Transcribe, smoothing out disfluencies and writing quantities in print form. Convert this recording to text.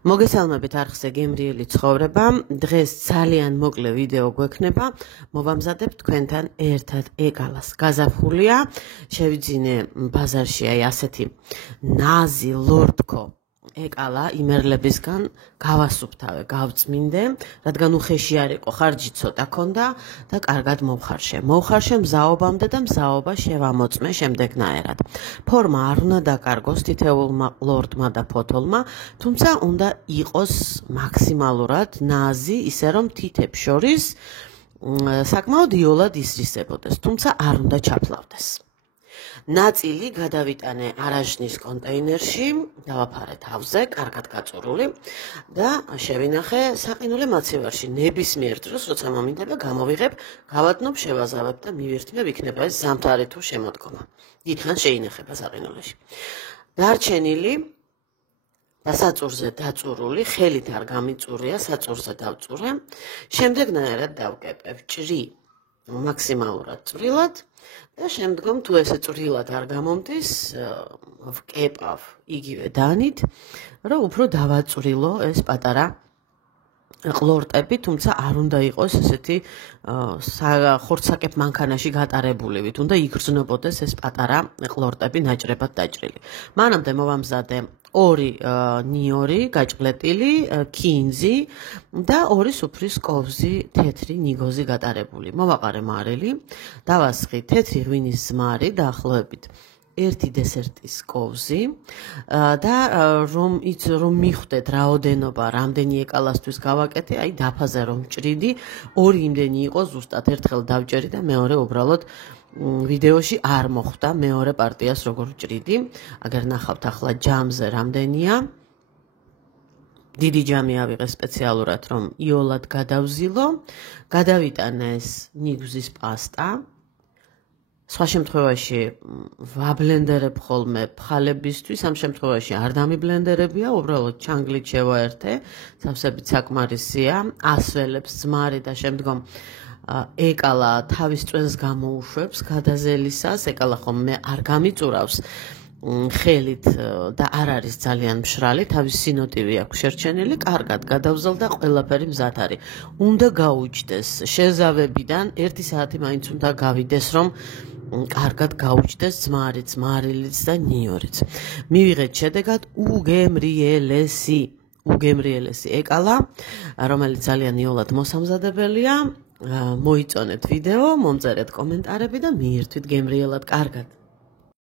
მოგესალმებით არხზე გემრიელი ცხოვრება. დღეს ძალიან მოკლე ვიდეო გვექნება. მოვამზადებ თქვენთან ერთად ეკალას. გაზაფხულია, შევიძინე ბაზარში აი ასეთი ნაზი ლორდკო ეკალა იმერლებისგან გავასუფთავე, გავწმინდე, რადგან უხეში არ იყო, ხარჯი ცოტა ქონდა და კარგად მოვხარშე მზაობამდე და მზაობა შევამოწმე შემდეგნაირად. ფორმა არ უნდა დაკარგოს თითეულმა ლორდმა და ფოთოლმა, თუმცა უნდა იყოს მაქსიმალურად ნაზი, ისე რომ თითებს შორის საკმაოდ იოლად ისრისებოდეს, თუმცა არ უნდა ჩაფლავდეს. ნაწილი გადავიტანე არაჟნის კონტეინერში, დავაფარე თავზე, კარგად გაწურული და შევინახე საყინულე მაცივარში. ნებისმიერ დროს, როცა მომინდება, გამოვიღებ, გავადნობ, შევაზავებ და მივირთმევ, იქნება ეს ზამთარი თუ შემოდგომა. დიდხანს შეინახება საყინულეში. დარჩენილი და საწურზე დაწურული, ხელით არ გამიწურია, საწურზე დავწურე. შემდეგნაირად დავკეპებ ჭრი მაქსიმალურად წვრილად და შემდგომ თუ ესე წვრილად არ გამომდის, ვკეპავ იგივე დანით, რომ უფრო დავაწვრილო ეს პატარა ყლორტები, თუმცა არ უნდა იყოს ესეთი ხორცაკებ მანქანაში გატარებულივით, უნდა იგრძნობოდეს ეს პატარა ყლორტები ნაჭრებად დაჭრილი. მანამდე მოვამზადე 2 ნიორი გაჭყლეტილი, ქინძი და 2 სუფრის კოვზი თეთრი ნიგოზი გატარებული. მოვაყარე მარილი, დავასხი თეთრი ღვინის ზმარი დაახლოებით 1 დესერტის კოვზი და რომ მიხვდეთ რაოდენობა, რამდენი ეკალასთვის გავაკეთე, აი დაფაზე რომ ჭრიდი, 2 იმდენი იყო ზუსტად, ერთხელ დავჭერი და მეორე უბრალოდ ვიდეოში არ მოხვდა მეორე პარტიას როგორ ჭრიდი. აგერ ნახავთ ახლა ჯამზე რამდენია. დიდი ჯამი ავიღე სპეციალურად რომ იოლად გადავზილო. გადავიტანე ეს ნიგზის პასტა. სხვა შემთხვევაში ვაბლენდერებ ხოლმე ფხალებისთვის, ამ შემთხვევაში არ დამიბლენდერებია, უბრალოდ ჩანგლით შევაერთე, სავსებით საკმარისია, ასველებს ზმარი და შემდგომ ეკალა თავის წვენს გამოუშვებს გადაზელისას, ეკალა ხომ არ გამიწურავს ხელით და არ არის ძალიან მშრალი, თავის სინოტივი აქვს შერჩენილი, კარგად გადავზალ და ყველაფერი მზად არის. უნდა გაუჯდეს შეზავებიდან 1 საათი მაინც უნდა გავიდეს, რომ კარგად გაუჯდეს ზმარიც, მარილიც და ნიორიც. მივიღეთ შედეგად უგემრიელესი ეკალა, რომელიც ძალიან იოლად მოსამზადებელია. მოიწონეთ ვიდეო, მომწერეთ კომენტარები და მიირთვით გემრიელად, კარგად.